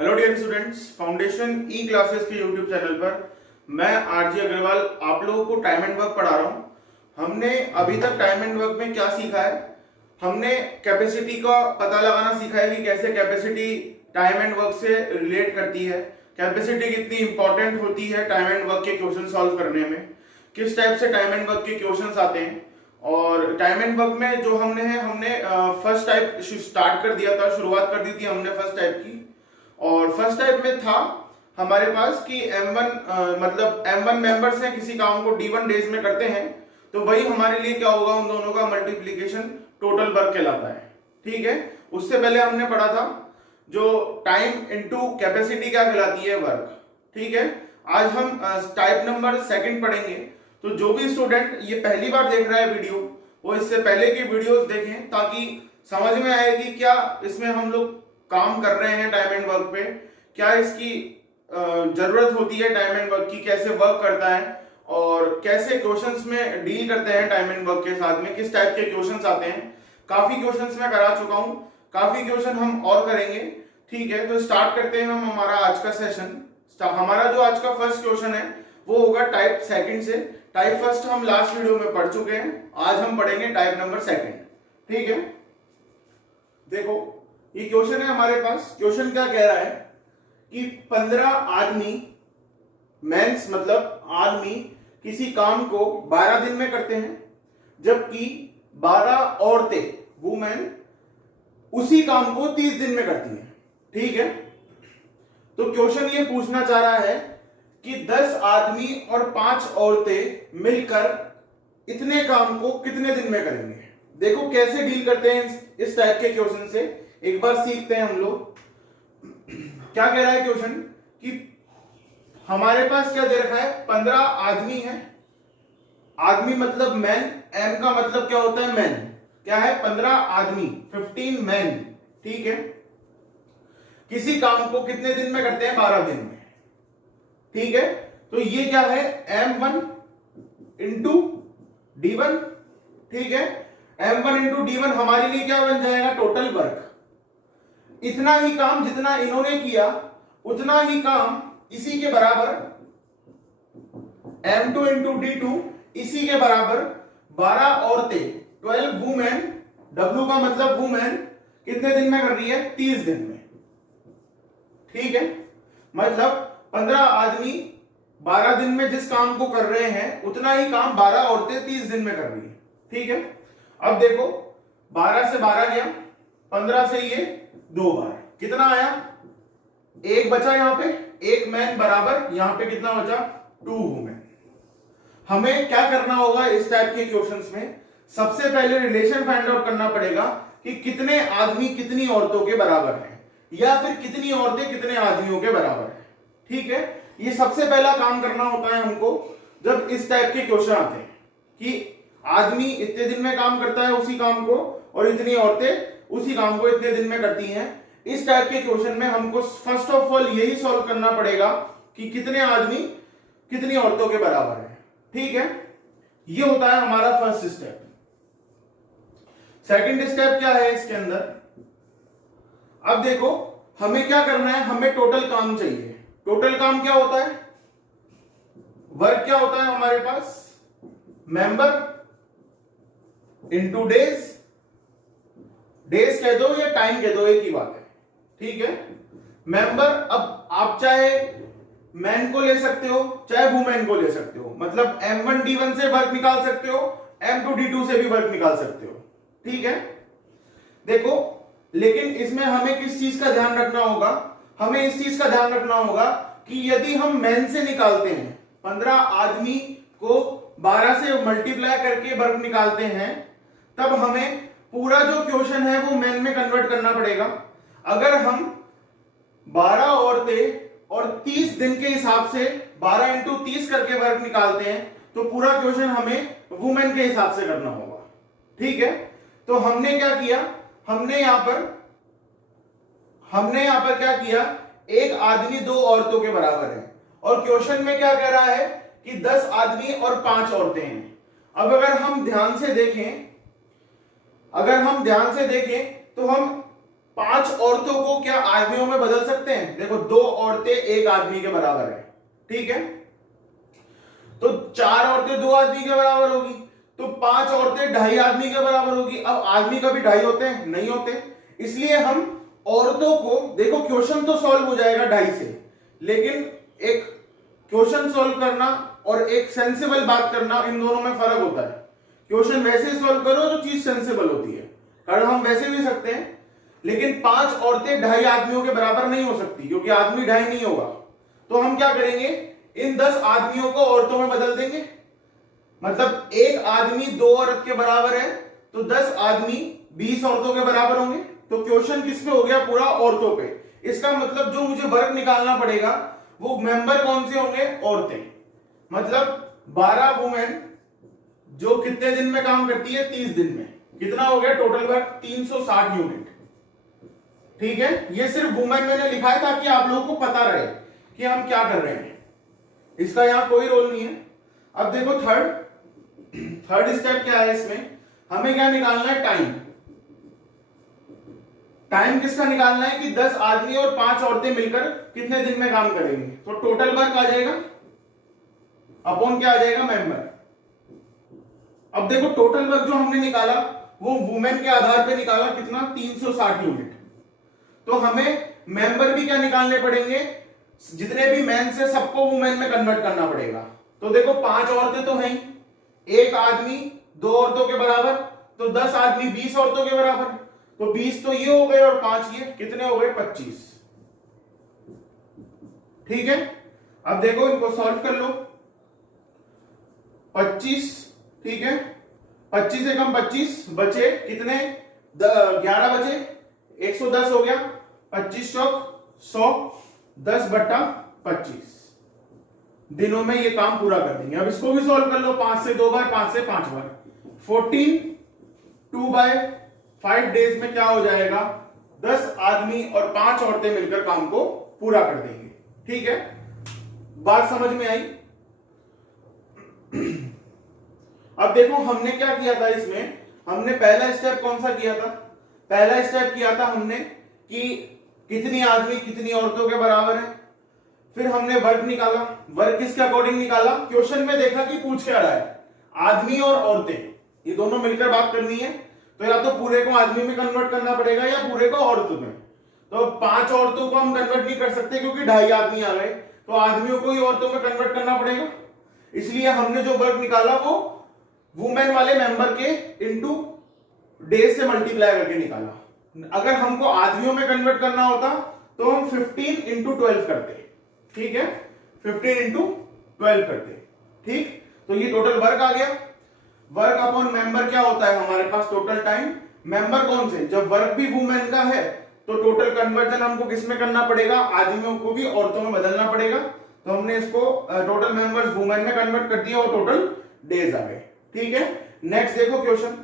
Hello dear students, foundation ई classes के YouTube channel पर मैं आरजे अग्रवाल आप लोगों को टाइम एंड वर्क पढ़ा रहा हूं। हमने अभी तक टाइम एंड वर्क में क्या सीखा है? हमने कैपेसिटी का पता लगाना सीखा है कि कैसे कैपेसिटी टाइम एंड वर्क से रिलेट करती है, कैपेसिटी कितनी इंपॉर्टेंट होती है टाइम एंड वर्क के क्वेश्चन सॉल्व करने में, किस टाइप से टाइम एंड वर्क के क्वेश्चंस आते हैं। और टाइम एंड वर्क में जो हमने फर्स्ट टाइप स्टार्ट कर दिया था, शुरुआत कर दी थी हमने फर्स्ट टाइप की। और फर्स्ट टाइप में था हमारे पास कि मतलब M1 मेंबर्स हैं, किसी काम को D1 डेज में करते हैं, तो वही हमारे लिए क्या होगा, उन दोनों का मल्टीप्लीकेशन टोटल वर्क कहलाता है। ठीक है, उससे पहले हमने पढ़ा था जो टाइम इनटू कैपेसिटी क्या कहलाती है, वर्क। ठीक है, आज हम टाइप नंबर सेकंड पढ़ेंगे। तो जो भी स्टूडेंट ये पहली बार देख रहा है वीडियो, वो इससे पहले की वीडियोस देखें ताकि समझ में आए कि क्या इसमें हम लोग काम कर रहे हैं टाइम एंड वर्क पे, क्या इसकी जरूरत होती है टाइम एंड वर्क की, कैसे वर्क करता है और कैसे क्वेश्चंस में डील करते हैं टाइम एंड वर्क के साथ में, किस टाइप के क्वेश्चंस आते हैं। काफी क्वेश्चंस मैं करा चुका हूं, काफी क्वेश्चन हम और करेंगे। ठीक है, तो स्टार्ट करते हैं हम हमारा आज का सेशन। हमारा जो आज का फर्स्ट क्वेश्चन है वो होगा टाइप सेकंड से। टाइप फर्स्ट हम लास्ट वीडियो में पढ़ चुके हैं, आज हम पढ़ेंगे टाइप नंबर सेकंड। ठीक है, देखो ये क्वेश्चन है हमारे पास। क्वेश्चन क्या कह रहा है कि 15 आदमी, मेंस मतलब आदमी, किसी काम को 12 दिन में करते हैं, जबकि 12 औरतें, वुमेन, उसी काम को 30 दिन में करती हैं। ठीक है, तो क्वेश्चन ये पूछना चाह रहा है कि 10 आदमी और 5 औरतें मिलकर इतने काम को कितने दिन में करेंगे। देखो कैसे डील करते हैं इस टाइप के क्वेश्चन से, एक बार सीखते हैं हम लोग। क्या कह रहा है क्वेश्चन कि हमारे पास क्या दे रखा है, 15 आदमी है। आदमी मतलब मैन, एम का मतलब क्या होता है, मैन। क्या है, 15 आदमी, 15 मैन। ठीक है, किसी काम को कितने दिन में करते हैं, 12 दिन में। ठीक है, तो ये क्या है, M1 इंटू D1। ठीक है, M1 इंटू D1 हमारे लिए क्या बन जाएगा, टोटल वर्क। इतना ही काम जितना इन्होंने किया उतना ही काम इसी के बराबर M2 इंटू D2, इसी के बराबर 12 औरतें, 12 वुमेन, W का मतलब वुमेन, कितने दिन में कर रही है, 30 दिन में। ठीक है, मतलब 15 आदमी 12 दिन में जिस काम को कर रहे हैं उतना ही काम 12 औरतें 30 दिन में कर रही है। ठीक है, अब देखो 12 से 12 गया, 15 से ये 2 बार, कितना आया, एक बचा यहां पे, एक मैन बराबर यहां पे कितना बचा, 2 वुमेन। हमें क्या करना होगा इस टाइप के क्वेश्चंस में, सबसे पहले रिलेशन फाइंड आउट करना पड़ेगा कि कितने आदमी कितनी औरतों के बराबर हैं, या फिर कितनी औरतें कितने आदमियों के बराबर है। ठीक है, ये सबसे पहला काम करना होता है हमको जब इस टाइप के क्वेश्चन आते हैं कि आदमी इतने दिन में काम करता है उसी काम को, और इतनी औरतें उसी काम को इतने दिन में करती हैं। इस टाइप के क्वेश्चन में हमको फर्स्ट ऑफ ऑल यही सॉल्व करना पड़ेगा कि कितने आदमी कितनी औरतों के बराबर है। ठीक है, ये होता है हमारा फर्स्ट स्टेप। सेकंड स्टेप क्या है इसके अंदर, अब देखो हमें क्या करना है, हमें टोटल काम चाहिए। टोटल काम क्या होता है, वर्क क्या होता है हमारे पास, मेंबर इंटू डेज, डेज कह दो या टाइम कह दो, एक ही बात है। ठीक है, मेंबर, अब आप चाहे मैन को ले सकते हो चाहे वुमेन को ले सकते हो, मतलब M1 D1 से वर्क निकाल सकते हो, M2 D2 से भी वर्क निकाल सकते हो। ठीक है, देखो लेकिन इसमें हमें किस चीज का ध्यान रखना होगा, हमें इस चीज का ध्यान रखना होगा कि यदि हम मैन से निकालते हैं, 15 आदमी को 12 से मल्टीप्लाई करके वर्क निकालते हैं, तब हमें पूरा जो क्वेश्चन है वो मैन में कन्वर्ट करना पड़ेगा। अगर हम 12 औरतें और 30 दिन के हिसाब से 12 इंटू 30 करके वर्क निकालते हैं, तो पूरा क्वेश्चन हमें वुमेन के हिसाब से करना होगा। ठीक है, तो हमने क्या किया, हमने यहां पर क्या किया, एक आदमी 2 औरतों के बराबर है, और क्वेश्चन में क्या कह रहा है कि 10 आदमी और 5 औरतें हैं। अब अगर हम ध्यान से देखें तो हम 5 औरतों को क्या आदमियों में बदल सकते हैं? देखो 2 औरतें 1 आदमी के बराबर है, ठीक है, तो 4 औरतें 2 आदमी के बराबर होगी, तो 5 औरतें 2.5 आदमी के बराबर होगी। अब आदमी कभी 2.5 होते हैं? नहीं होते, इसलिए हम औरतों को, देखो क्वेश्चन तो सॉल्व हो जाएगा 2.5 से, लेकिन एक क्वेश्चन सॉल्व करना और एक सेंसिबल बात करना, इन दोनों में फर्क होता है। क्वेश्चन वैसे सॉल्व करो जो चीज सेंसिबल होती है, कारण हम वैसे भी सकते हैं, लेकिन 5 औरतें 2.5 आदमियों के बराबर नहीं हो सकती, क्योंकि आदमी 2.5 नहीं होगा। तो हम क्या करेंगे, इन 10 आदमियों को औरतों में बदल देंगे, मतलब 1 आदमी 2 औरत के बराबर है, तो 10 आदमी 20 औरतों के बराबर होंगे। तो क्वेश्चन किस पे हो गया? पूरा औरतों पे। इसका मतलब जो मुझे वर्क निकालना पड़ेगा वो मेंबर कौन से होंगे? औरतें। मतलब 12 वुमेन जो कितने दिन में काम करती है? 30 दिन में। कितना हो गया टोटल वर्क? 360 यूनिट, ठीक है। ये सिर्फ वुमेन मैंने लिखा है ताकि आप लोगों को पता रहे कि हम क्या कर रहे हैं, इसका यहां कोई रोल नहीं है। अब देखो थर्ड स्टेप क्या है इसमें, हमें क्या निकालना है? टाइम। टाइम किसका निकालना है कि 10 आदमी और 5 औरतें मिलकर कितने दिन में काम करेंगे। तो टोटल वर्क आ जाएगा अपॉन क्या आ जाएगा? मेंबर। अब देखो टोटल वर्क जो हमने निकाला वो वुमेन के आधार पे निकाला, कितना? 360 यूनिट। तो हमें मेंबर भी क्या निकालने पड़ेंगे? जितने भी मैन से सबको वुमेन में कन्वर्ट करना पड़ेगा। तो देखो 5 औरतें तो हैं, 1 आदमी 2 औरतों के बराबर, तो 10 आदमी 20 औरतों के बराबर, तो 20 तो ये हो गए और 5 ये, कितने हो गए? 25, ठीक है। अब देखो इनको सॉल्व कर लो, 25, ठीक है, 25 से कम 25 बचे कितने? 11 बचे, 110 हो गया, 25 चौक 100, 10/25 दिनों में ये काम पूरा कर देंगे। अब इसको भी सॉल्व कर लो, 5 से 2 बार, 5 से 5 बार, 14, 2/5 डेज में क्या हो जाएगा? 10 आदमी और 5 औरतें मिलकर काम को पूरा कर देंगे, ठीक है। बात समझ में आई? अब देखो हमने क्या किया था इसमें, हमने पहला स्टेप कौन सा किया था? पहला स्टेप किया था हमने कि कितनी आदमी कितनी औरतों के बराबर है, फिर हमने वर्क निकाला। वर्क किसके अकॉर्डिंग निकाला? क्वेश्चन में देखा कि पूछ क्या रहा है, आदमी और औरतें ये दोनों मिलकर बात करनी है, तो या तो पूरे को आदमी में कन्वर्ट करना पड़ेगा या पूरे को औरतों में। तो 5 औरतों को हम कन्वर्ट नहीं कर सकते क्योंकि 2.5 आदमी आ गए, तो आदमियों को ही औरतों में कन्वर्ट करना पड़ेगा। इसलिए हमने जो वर्क निकाला वो वुमेन वाले मेंबर के इनटू डेज से मल्टीप्लाई करके निकाला। अगर हमको आदमियों में कन्वर्ट करना होता तो हम 15 इंटू 12 करते, ठीक है, 15 इंटू 12 करते, ठीक। तो ये टोटल वर्क आ गया। वर्क अपॉन मेंबर क्या होता है हमारे पास? Total time. मेंबर कौन से? जब वर्क भी वुमेन का है तो टोटल कन्वर्जन हमको किस में करना पड़ेगा? आदमियों को भी औरतों में बदलना पड़ेगा। तो हमने इसको टोटल मेंबर्स वुमेन में कन्वर्ट कर दिया और टोटल डेज आ गए, ठीक है। नेक्स्ट देखो क्वेश्चन,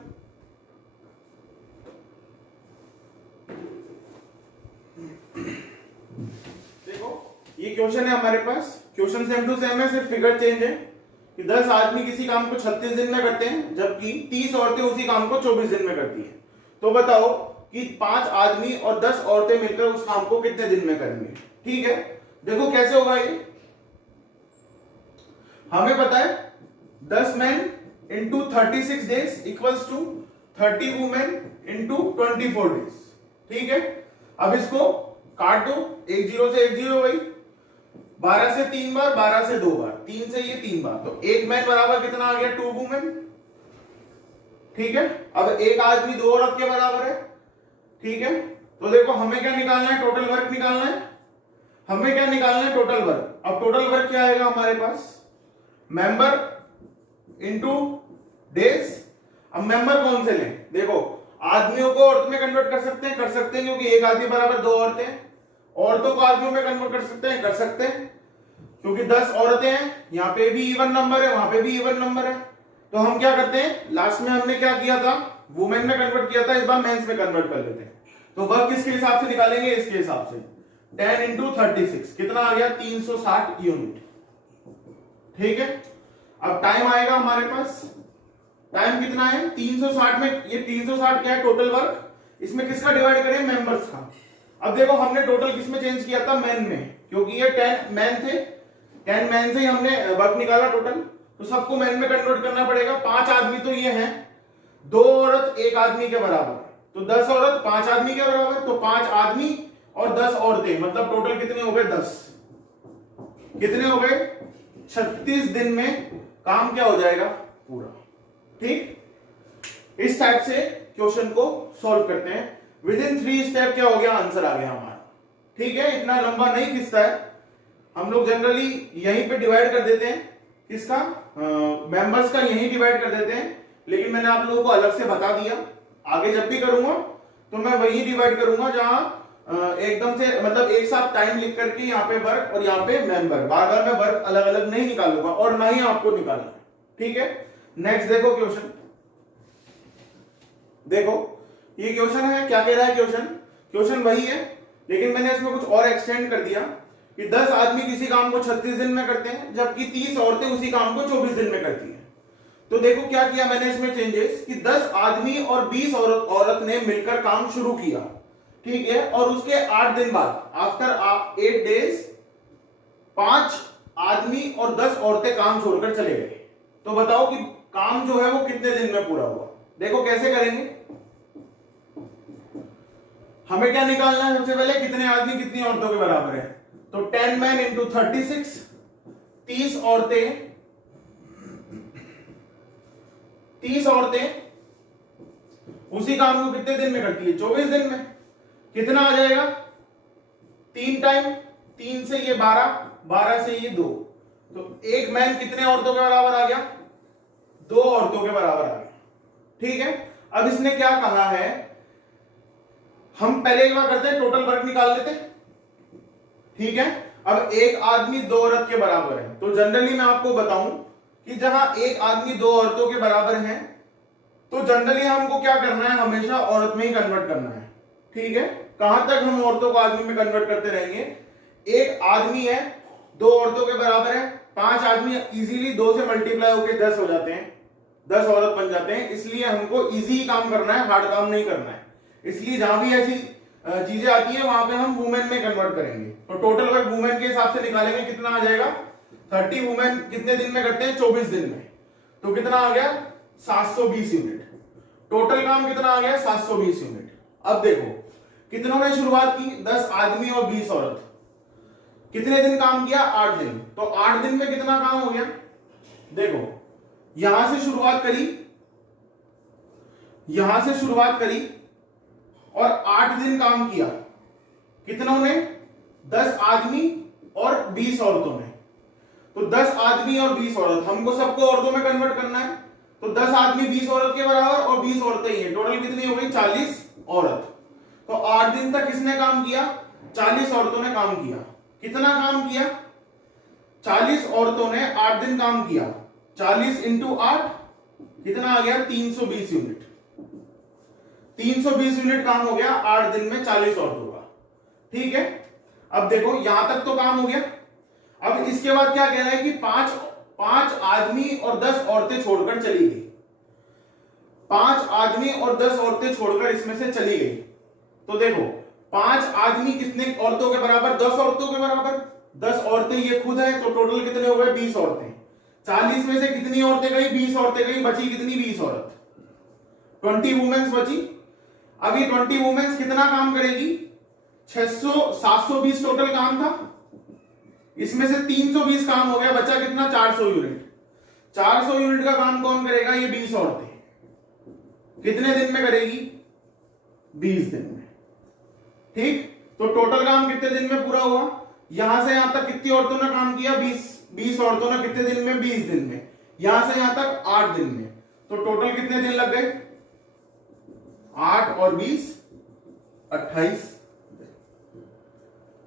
देखो ये क्वेश्चन है हमारे पास। क्वेश्चन सेम टू सेम है, सिर्फ फिगर चेंज है कि 10 आदमी किसी काम को 36 दिन में करते हैं जबकि 30 औरतें उसी काम को 24 दिन में करती हैं। तो बताओ कि 5 आदमी और 10 औरतें मिलकर उस काम को कितने दिन में करेंगे, ठीक है। देखो कैसे होगा ये, हमें पता है 10 man into 36 days equals to 30 women into 24 days, ठीक है। अब इसको काट दो, 1 0 से 1 0 वही, 12 से 3 बार, 12 से 2 बार, 3 से ये 3 बार, तो 1 मैन बराबर कितना आ गया? 2 वुमेन, ठीक है। अब 1 आदमी 2 औरत के बराबर है, ठीक है। तो देखो हमें क्या निकालना है? टोटल वर्क निकालना है। हमें क्या निकालना है? Total work. अब टोटल वर्क क्या आएगा हमारे पास? Member into days. अब मेंबर कौन से लें? देखो आदमियों को औरत में कन्वर्ट कर सकते हैं, क्योंकि 1 आदमी बराबर 2 औरतें। औरतों को आदमियों में कन्वर्ट कर सकते हैं क्योंकि 10 औरतें हैं, यहाँ पे भी इवन नंबर है, वहां पे भी इवन नंबर है। तो हम क्या करते हैं, लास्ट में हमने क्या किया था? वुमेन में कन्वर्ट किया था, इस बार मेंस में कन्वर्ट कर लेते हैं। तो वर्क किसके हिसाब से निकालेंगे? इसके हिसाब से। 10 इंटू 36 कितना आ गया? 360 यूनिट, ठीक है। अब टाइम आएगा हमारे पास, टाइम कितना है? 360 में ये 360 क्या है? Total work. इसमें किसका डिवाइड करें, मेंबर्स का। अब देखो हमने टोटल किसमें चेंज किया था, मैन में, क्योंकि ये 10 मैन थे, 10 मैन से ही हमने वर्क निकाला टोटल, तो सबको मैन में कन्वर्ट करना पड़ेगा। 5 आदमी तो ये हैं, 2 औरत 1 आदमी के बराबर, तो 10 औरत 5 आदमी के बराबर, तो 5 आदमी और 10 औरतें, मतलब टोटल कितने हो गए, 10। कितने हो गए, 36 दिन में काम क्या हो जाएगा, पूरा। ठीक, इस टाइप से क्वेश्चन को सॉल्व करते हैं। विद इन 3 स्टेप क्या हो गया, आंसर आ गया हमारा। ठीक है, इतना लंबा नहीं खिंचता है, हम लोग जनरली यहीं पे डिवाइड कर देते हैं, किसका, मेंबर्स का यहीं डिवाइड कर देते हैं, लेकिन मैंने आप लोगों को अलग से बता दिया। आगे जब भी करूंगा तो मैं वही डिवाइड करूंगा जहां एकदम से, मतलब एक साथ टाइम लिख करके यहाँ पे वर्क और यहाँ पे मेंबर, बार बार मैं वर्क अलग अलग नहीं निकालूंगा और ना ही आपको निकालना है। ठीक है, नेक्स्ट देखो क्वेश्चन, देखो ये क्वेश्चन है, क्या कह रहा है क्वेश्चन वही है, लेकिन मैंने इसमें कुछ और एक्सटेंड कर दिया कि 10 आदमी किसी काम को 36 दिन में करते हैं, जबकि 30 औरतें उसी काम को 24 दिन में करती हैं। तो देखो क्या किया मैंने इसमें चेंजेस, कि 10 आदमी और 20 औरत ने मिलकर काम शुरू किया, ठीक है, और उसके 8 दिन बाद, आफ्टर 8 डेज, 5 आदमी और 10 औरतें काम छोड़कर चले गए। तो बताओ कि काम जो है वो कितने दिन में पूरा हुआ। देखो कैसे करेंगे, हमें क्या निकालना है, सबसे पहले कितने आदमी कितनी औरतों के बराबर है, तो 10 मैन इंटू 36, 30 औरतें, 30 औरतें उसी काम को कितने दिन में करती है, 24 दिन में। कितना आ जाएगा, 3 टाइम, 3 से ये 12, 12 से ये 2, तो एक मैन कितने औरतों के बराबर आ गया, 2 औरतों के बराबर आ गया। ठीक है, अब इसने क्या कहा है, हम पहले एक बार करते हैं, टोटल वर्क निकाल लेते हैं। ठीक है, अब एक आदमी 2 औरत के बराबर है, तो जनरली मैं आपको बताऊं कि जहां एक आदमी 2 औरतों के बराबर है, तो जनरली हमको क्या करना है, हमेशा औरत में ही कन्वर्ट करना है। ठीक है, कहां तक हम औरतों को आदमी में कन्वर्ट करते रहेंगे, एक आदमी है 2 औरतों के बराबर है, 5 आदमी इजीली 2 से मल्टीप्लाई होकर 10 हो जाते हैं, 10 औरत बन जाते हैं। इसलिए हमको इजी काम करना है, हार्ड काम नहीं करना है। इसलिए जहां भी ऐसी चीजें आती है वहां पे हम वुमेन में कन्वर्ट करेंगे, तो टोटल वर्क वुमेन के हिसाब से निकालेंगे, कितना आ जाएगा, 30 वुमेन कितने दिन में करते हैं, 24 दिन में, तो कितना आ गया, 720 यूनिट। टोटल काम कितना आ गया, 720 यूनिट। अब देखो कितनों ने शुरुआत की, 10 आदमी और 20 औरत, कितने दिन काम किया, 8 दिन, तो 8 दिन में कितना काम हो गया। देखो यहां से शुरुआत करी और 8 दिन काम किया, कितनों ने, 10 आदमी और 20 औरतों ने। तो 10 आदमी और 20 औरत, हमको सबको औरतों में कन्वर्ट करना है, तो 10 आदमी 20 औरत के बराबर और 20 औरतें ही है, टोटल कितनी हो गई, 40 औरत। तो 8 दिन तक किसने काम किया, 40 औरतों ने काम किया। कितना काम किया, 40 औरतों ने 8 दिन काम किया, 40 इंटू 8 कितना आ गया, 320 यूनिट। 320 यूनिट काम हो गया 8 दिन में 40 औरतों का। ठीक है, अब देखो यहां तक तो काम हो गया। अब इसके बाद क्या कह रहा है कि 5 आदमी और 10 औरतें छोड़कर चली गई, 5 आदमी और 10 औरतें छोड़कर इसमें से चली गई। तो देखो 5 आदमी कितने औरतों के बराबर, 10 औरतों के बराबर, 10 औरतें ये खुद है, तो टोटल कितने हो गए, 20 औरतें। 40 में से कितनी औरतें गई, 20 औरतें गई, बची कितनी, 20 औरत, 20 वुमेन्स बची। अब ये 20 वुमेन्स कितना काम करेगी, 720 टोटल काम था, इसमें से 320 काम हो गया, बचा कितना, 400 यूनिट। 400 यूनिट का काम कौन करेगा, ये 20 औरतें। कितने दिन में करेगी, 20 दिन में। ठीक, तो टोटल काम कितने दिन में पूरा हुआ, यहां से यहां तक कितनी औरतों ने काम किया, 20 औरतों ने कितने दिन में, 20 दिन में। यहां से यहां तक 8 दिन में, तो टोटल कितने दिन लग गए, 8 और 20 28।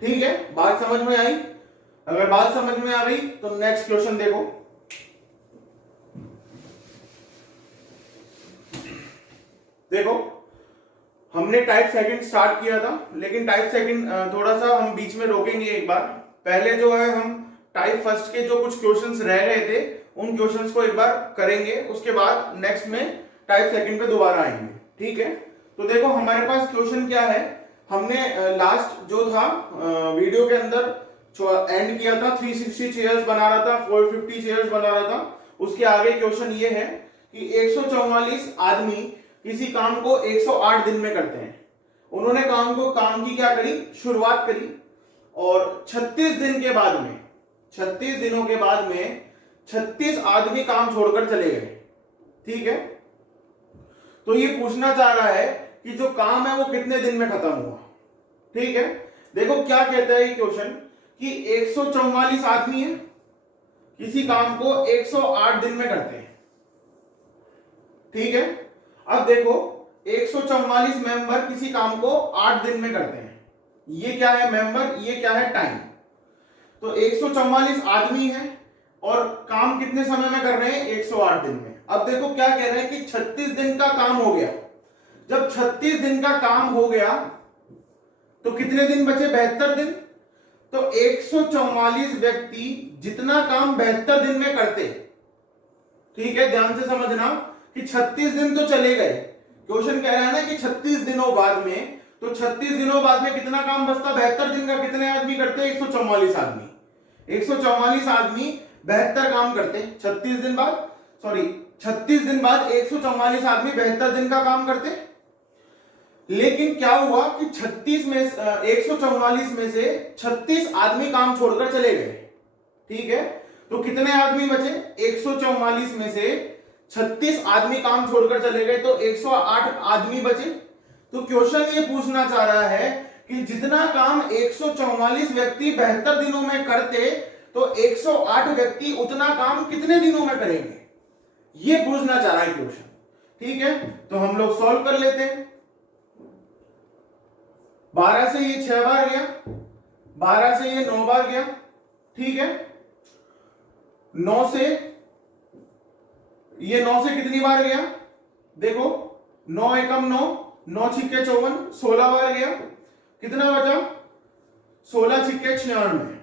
ठीक है, बात समझ में आई। अगर बात समझ में आ गई तो नेक्स्ट क्वेश्चन देखो। देखो हमने टाइप सेकंड स्टार्ट किया था, लेकिन टाइप सेकंड थोड़ा सा हम बीच में रोकेंगे एक बार। पहले जो है हम टाइप फर्स्ट के जो कुछ क्वेश्चंस रह गए थे उन क्वेश्चंस को एक बार करेंगे, उसके बाद नेक्स्ट में टाइप सेकंड पे दोबारा आएंगे। ठीक है, तो देखो हमारे पास क्वेश्चन क्या है, हमने लास्ट जो था वीडियो के अंदर एंड किया था 360 चेयर्स बना रहा था, 450 चेयर्स बना रहा था। उसके आगे क्वेश्चन ये है कि 144 आदमी किसी काम को 108 दिन में करते हैं। उन्होंने काम की क्या करी, शुरुआत करी, और 36 दिन के बाद में 36 दिनों के बाद में 36 आदमी काम छोड़कर चले गए। ठीक है, तो ये पूछना चाह रहा है कि जो काम है वो कितने दिन में खत्म हुआ। ठीक है, देखो क्या कहता है ये क्वेश्चन कि 144 आदमी है, किसी काम को 108 दिन में करते हैं। ठीक है, अब देखो 144 मेंबर किसी काम को 8 दिन में करते हैं। ये क्या है मेंबर, ये क्या है टाइम। तो 144 आदमी है और काम कितने समय में कर रहे हैं, 108 दिन में। अब देखो क्या कह रहे हैं कि 36 दिन का काम हो गया। जब 36 दिन का काम हो गया तो कितने दिन बचे, 72 दिन। तो 144 व्यक्ति जितना काम 72 दिन में करते, ठीक है ध्यान से समझना कि 36 दिन तो चले गए, क्वेश्चन कह रहा है ना कि 36 दिनों बाद में, तो 36 दिनों बाद में कितना काम बचता, 72 दिन का कितने आदमी करते, 144 आदमी। 144 आदमी 72 काम करते 36 दिन बाद, 36 दिन बाद 144 आदमी 72 दिन का काम करते। लेकिन क्या हुआ कि 144 में से 36 आदमी काम छोड़कर चले गए। ठीक है, तो कितने आदमी बचे, 144 में से 36 आदमी काम छोड़कर चले गए, तो 108 आदमी बचे। तो क्वेश्चन ये पूछना चाह रहा है कि जितना काम 144 व्यक्ति 72 दिनों में करते, तो 108 व्यक्ति उतना काम कितने दिनों में करेंगे, ये पूछना चाह रहा है क्वेश्चन। ठीक है, तो हम लोग सॉल्व कर लेते हैं। 12 से ये 6 बार गया, 12 से ये 9 बार गया। ठीक है, 9 से ये 9 से कितनी बार गया, देखो 9 एकम 9, 9 छिक्के 54, 16 बार गया। कितना बचा, 16 छिक्के 96।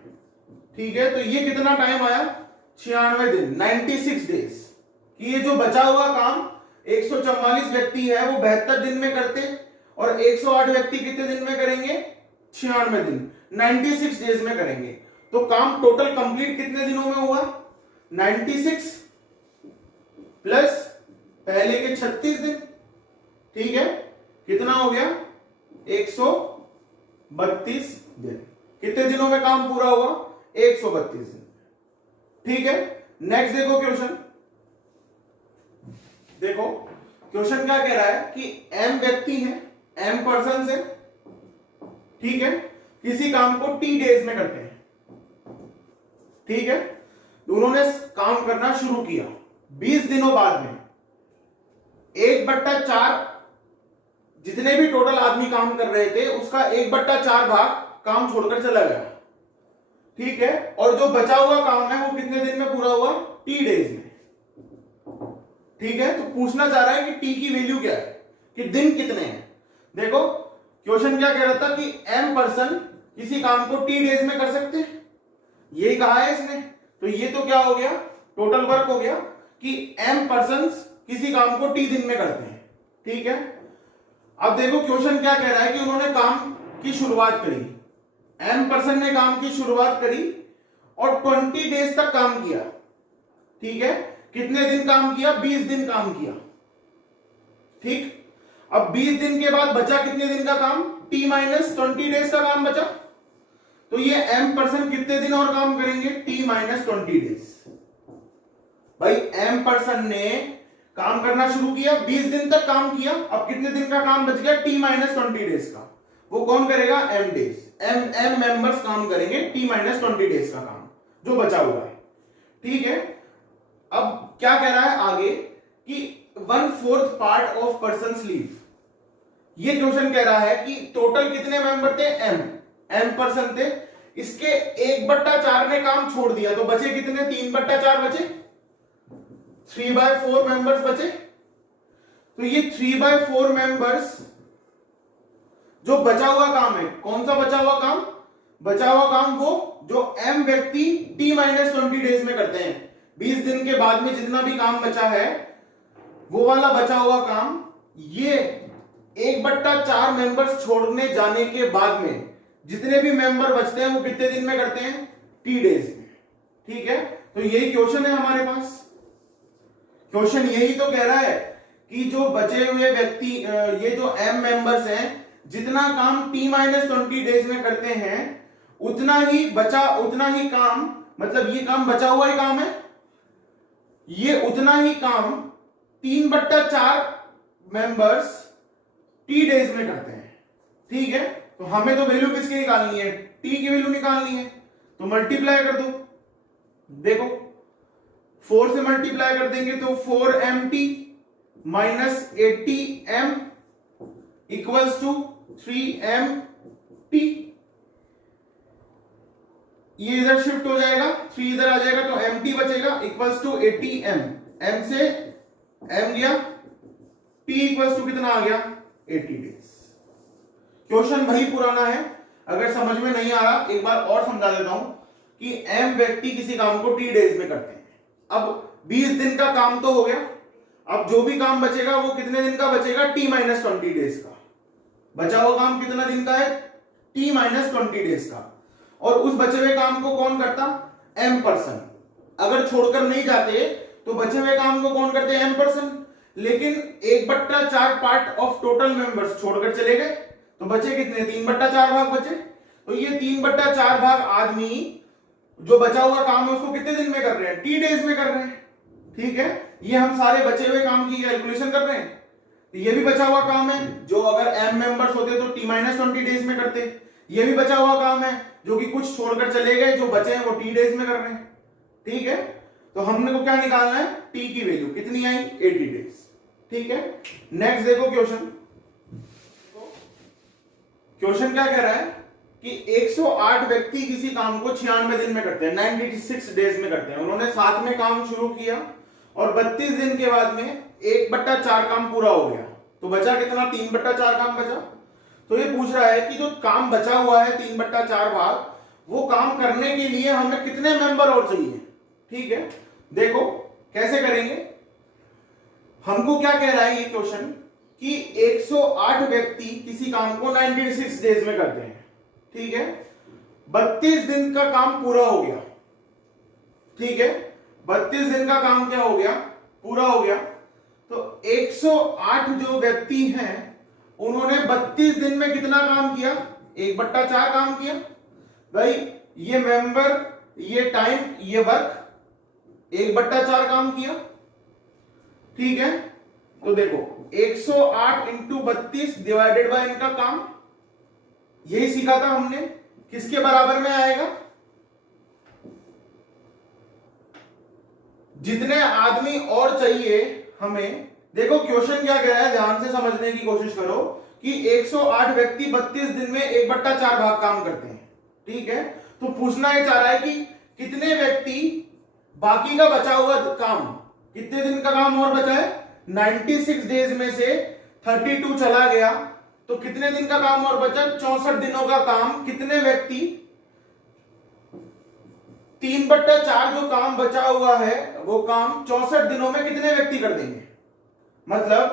ठीक है, तो ये कितना टाइम आया, 96 दिन, 96 डेज। कि ये जो बचा हुआ काम 144 व्यक्ति है वो 72 दिन में करते, और 108 व्यक्ति कितने दिन में करेंगे, 96 दिन, 96 डेज में करेंगे। तो काम टोटल कंप्लीट कितने दिनों में हुआ, 96 प्लस पहले के 36 दिन। ठीक है, कितना हो गया, 132 दिन। कितने दिनों में काम पूरा हुआ, 132 दिन। ठीक है, नेक्स्ट देखो क्वेश्चन। देखो क्वेश्चन क्या कह रहा है कि m व्यक्ति है, m पर्सन है। ठीक है, किसी काम को t डेज में करते हैं। ठीक है, तो उन्होंने काम करना शुरू किया, 20 दिनों बाद में 1/4 जितने भी टोटल आदमी काम कर रहे थे उसका 1/4 भाग काम छोड़कर चला गया। ठीक है, और जो बचा हुआ काम है वो कितने दिन में पूरा हुआ, t डेज में। ठीक है, तो पूछना चाह रहा है कि t की वैल्यू क्या है, कि दिन कितने हैं। देखो क्वेश्चन क्या कह रहा था कि m पर्सन किसी काम को t डेज में कर सकते हैं, यही कहा है इसने। तो ये तो क्या हो गया, टोटल वर्क हो गया कि m पर्सन किसी काम को t दिन में करते हैं। ठीक है, अब देखो क्वेश्चन क्या कह रहा है कि उन्होंने काम की शुरुआत करी, m पर्सन ने काम की शुरुआत करी और 20 डेज तक काम किया। ठीक है, कितने दिन काम किया, 20 दिन काम किया। ठीक, अब 20 दिन के बाद बचा कितने दिन का काम, t - 20 डेज का काम बचा। तो ये m पर्सन कितने दिन और काम करेंगे, t - 20 डेज। भाई m पर्सन ने काम करना शुरू किया, 20 दिन तक काम किया, अब कितने दिन का काम बच गया, t - 20 डेज का। वो कौन करेगा, m डेज, m मेंबर्स काम करेंगे t - 20 डेज का काम जो बचा हुआ है। ठीक है, अब क्या कह रहा है आगे कि 1/4 पार्ट ऑफ पर्सन्स लीव। ये क्वेश्चन कह रहा है कि टोटल कितने मेंबर थे, m पर्सन थे, इसके 1/4 ने काम छोड़ दिया, तो बचे कितने, 3/4 बचे, 3/4 मेंबर्स बचे। तो ये 3/4 मेंबर्स जो बचा हुआ काम है, कौन सा बचा हुआ काम, बचा हुआ काम वो जो m व्यक्ति t - 20 डेज में करते हैं। 20 दिन के बाद में जितना भी काम बचा है वो वाला बचा हुआ काम, ये 1/4 मेंबर्स छोड़ने जाने के बाद में जितने भी मेंबर बचते हैं वो कितने दिन में करते हैं? टी डेज में। ठीक है, तो यही क्वेश्चन है हमारे पास। क्वेश्चन यही तो कह रहा है कि जो बचे हुए व्यक्ति, ये जो m मेंबर्स हैं, जितना काम t-20 डेज में करते हैं उतना ही काम, मतलब ये काम बचा हुआ ही काम है, ये उतना ही काम 3/4 मेंबर्स टी डेज में करते हैं। ठीक है, तो हमें तो वैल्यू किसकी निकालनी है? टी की वैल्यू निकालनी है, तो मल्टीप्लाई कर दो। देखो 4 से मल्टीप्लाई कर देंगे तो 4mt minus 80m equals to 3mt। ये इधर शिफ्ट हो जाएगा, 3 इधर आ जाएगा तो mt बचेगा इक्वल्स टू 80m। m से m गया, t इक्वल्स टू कितना आ गया? 80 डेज। क्वेश्चन वही पुराना है, अगर समझ में नहीं आ रहा एक बार और समझा देता हूं कि m व्यक्ति किसी काम को t डेज में करते हैं। अब 20 दिन का काम तो हो गया, अब जो भी काम बचेगा वो कितने दिन का बचेगा? t-20 डेज का। बचा हुआ काम कितना दिन का है? t-20 डेज का। और उस बचे हुए काम को कौन करता? m person. अगर छोड़कर नहीं जाते तो बचे हुए काम को कौन करते? m person. लेकिन 1/4 पार्ट ऑफ टोटल मेंबर्स छोड़कर चले गए तो बचे कितने? 3/4 भाग बचे। तो ये 3/4 भाग आदमी जो बचा हुआ काम है उसको कितने दिन में कर रहे हैं? टी डेज में कर रहे हैं। ठीक है, ये हम सारे बचे हुए काम की कैलकुलेशन कर रहे हैं। तो ये भी बचा हुआ काम है, जो अगर m मेंबर्स होते तो t-20 डेज में करते। ये भी बचा हुआ काम है जो कि कुछ छोड़कर चले गए, जो बचे हैं वो टी डेज में कर रहे हैं। ठीक है, तो हमने को क्या निकालना है? टी की वैल्यू कितनी आई? 80 डेज। ठीक है, नेक्स्ट देखो क्वेश्चन। क्वेश्चन क्या कह रहा है कि 108 व्यक्ति किसी काम को 96 दिन में करते हैं, 96 डेज में करते हैं। उन्होंने साथ में काम शुरू किया और 32 दिन के बाद में 1/4 काम पूरा हो गया, तो बचा कितना? 3/4 काम बचा। तो ये पूछ रहा है कि जो काम बचा हुआ है 3/4 भाग, वो काम करने के लिए हमें कितने मेंबर और चाहिए? ठीक है, देखो कैसे करेंगे। हमको क्या कह रहा है ये क्वेश्चन कि 108 व्यक्ति किसी काम को 96 डेज में करते हैं। ठीक है, 32 दिन का काम पूरा हो गया। ठीक है, 32 दिन का काम क्या हो गया? पूरा हो गया। तो 108 जो व्यक्ति हैं उन्होंने 32 दिन में कितना काम किया? 1/4 काम किया। भाई ये मेंबर, ये टाइम, ये वर्क, 1/4 काम किया। ठीक है, तो देखो 108 इंटू 32 डिवाइडेड बाय इनका काम, यही सीखा था हमने। किसके बराबर में आएगा? जितने आदमी और चाहिए हमें। देखो क्वेश्चन क्या कह रहा है, ध्यान से समझने की कोशिश करो कि 108 व्यक्ति 32 दिन में 1/4 भाग काम करते हैं। ठीक है, तो पूछना ये चाह रहा है कि कितने व्यक्ति बाकी का बचा हुआ काम, कितने दिन का काम और बचा है? 96 डेज में से 32 चला गया तो कितने दिन का काम और बचा? 64 दिनों का काम। कितने व्यक्ति 3/4 जो काम बचा हुआ है वो काम 64 दिनों में कितने व्यक्ति कर देंगे? मतलब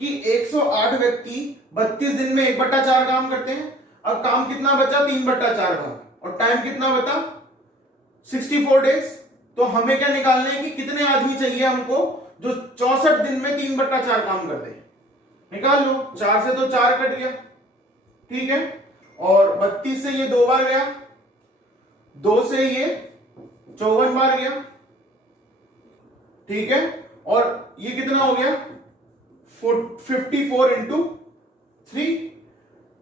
कि 108 व्यक्ति 32 दिन में 1/4 काम करते हैं। अब काम कितना बचा? 3/4 भाग, और टाइम कितना बता? 64 डेज। तो हमें क्या निकालना है कि कितने आदमी चाहिए हमको जो 64 दिन में 3/4 काम करते हैं। निकाल लो, 4 से तो 4 कट गया। ठीक है, और 32 से ये 2 बार गया, 2 से ये 54 बार गया। ठीक है, और ये कितना हो गया? 54 इंटू 3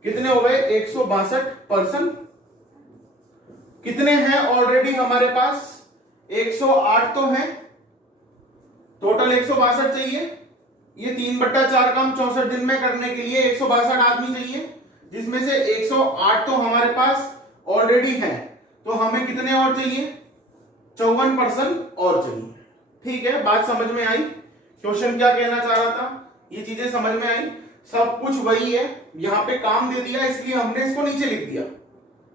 कितने हो गए? 162 पर्सन। कितने हैं ऑलरेडी हमारे पास? 108 तो हैं, टोटल 162 चाहिए। ये 3/4 काम 64 दिन में करने के लिए 162 आदमी चाहिए, जिसमें से 108 तो हमारे पास ऑलरेडी हैं। तो हमें कितने और चाहिए? 54 पर्सन और चाहिए। ठीक है, बात समझ में आई? क्वेश्चन क्या कहना चाह रहा था, ये चीजें समझ में आई? सब कुछ वही है, यहां पे काम दे दिया इसलिए हमने इसको नीचे लिख दिया।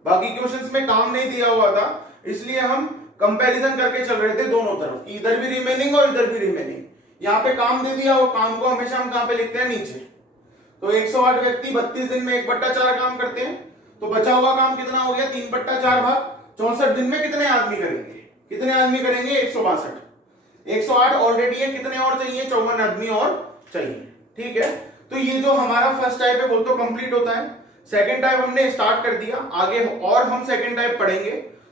बाकी क्वेश्चंस में काम नहीं दिया हुआ था, इसलिए हम कंपैरिजन करके चल रहे थे दोनों तरफ, इधर भी रिमेनिंग और इधर भी रिमेनिंग। यहाँ पे काम दे दिया, वो काम को हमेशा हम कहां पे लिखते हैं? नीचे। तो 108 व्यक्ति 32 दिन में 1/4 काम करते हैं, तो बचा हुआ काम कितना हो गया 3/4 भाग 64 दिन में कितने आदमी करेंगे, कितने आदमी करेंगे 162। 108 ऑलरेडी है, कितने और चाहिए 54 आदमी और चाहिए। ठीक है, तो ये जो हमारा फर्स्ट टाइप है वो तो कंप्लीट होता है। सेकंड टाइप हमने स्टार्ट कर दिया, आगे और हम सेकंड टाइप पढ़ेंगे।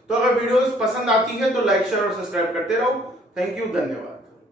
तो अगर वीडियोस पसंद आती है तो लाइक शेयर और सब्सक्राइब करते रहो। थैंक यू, धन्यवाद।